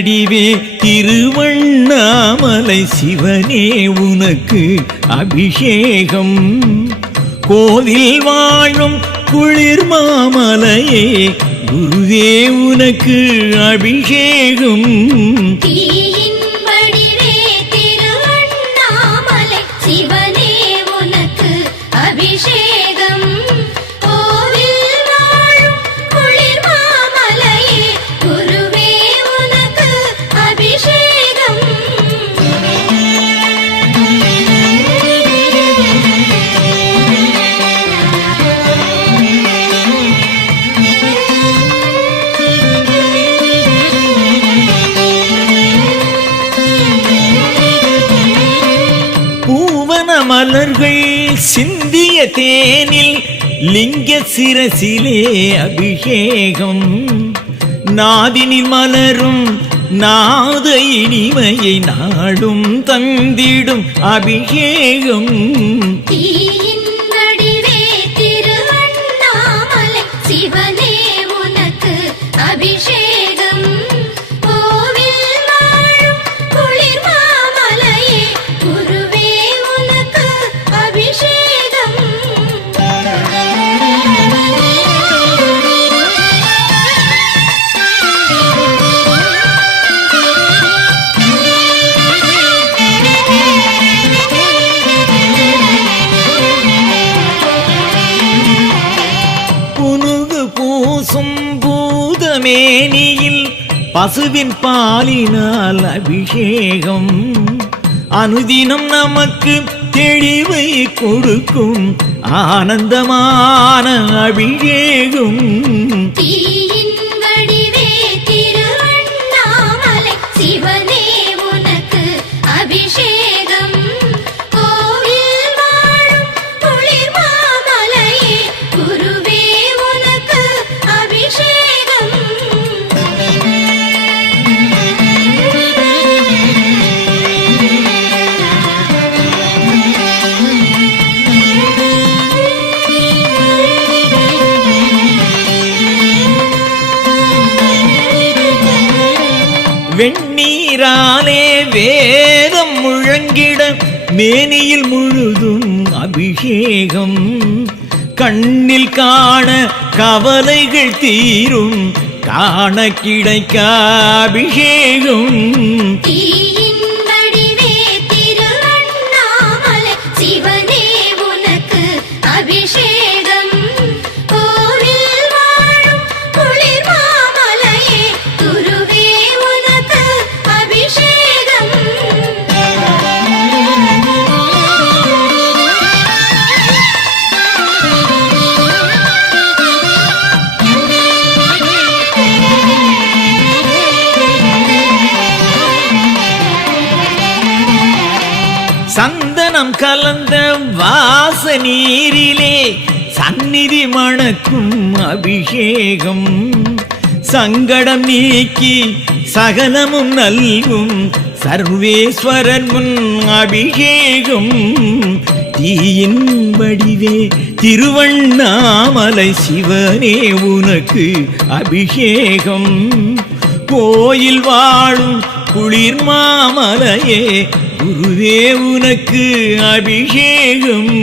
வடிவே திருவண்ணாமலை சிவனே உனக்கு அபிஷேகம். கோவில் வாழும் குளிர் மாமலையே குருவே உனக்கு அபிஷேகம். மலர்கள் சிந்திய தேனில் லிங்க சிரசிலே அபிஷேகம். நாதினில் மலரும் நாத இனிமையை நாடும் தந்திடும் அபிஷேகம். சிவனே உனக்கு அபிஷேகம். பூதமேனியில் பசுவின் பாலினால் அபிஷேகம். அனுதினம் நமக்கு தெளிவை கொடுக்கும் ஆனந்தமான அபிஷேகம். சிவனே உனக்கு அபிஷேகம். வெண்ணீராலே வேதம் முழங்கிட மேனியில் முழுதும் அபிஷேகம். கண்ணில் காண கவலைகள் தீரும் காண கிடைக்க அபிஷேகம். சிவனே உனக்கு அபிஷேகம். சந்தனம் கலந்த வாச நீரிலே சந்நிதி மணக்கும் அபிஷேகம். சங்கடம் நீக்கி சகலமும் நல்கும் சர்வேஸ்வரன் முன் அபிஷேகம். தீயின் வடிவே திருவண்ணாமலை சிவனே உனக்கு அபிஷேகம். கோயில் வாழும் குளிர் மாமலையே குருவே உனக்கு அபிஷேகம்.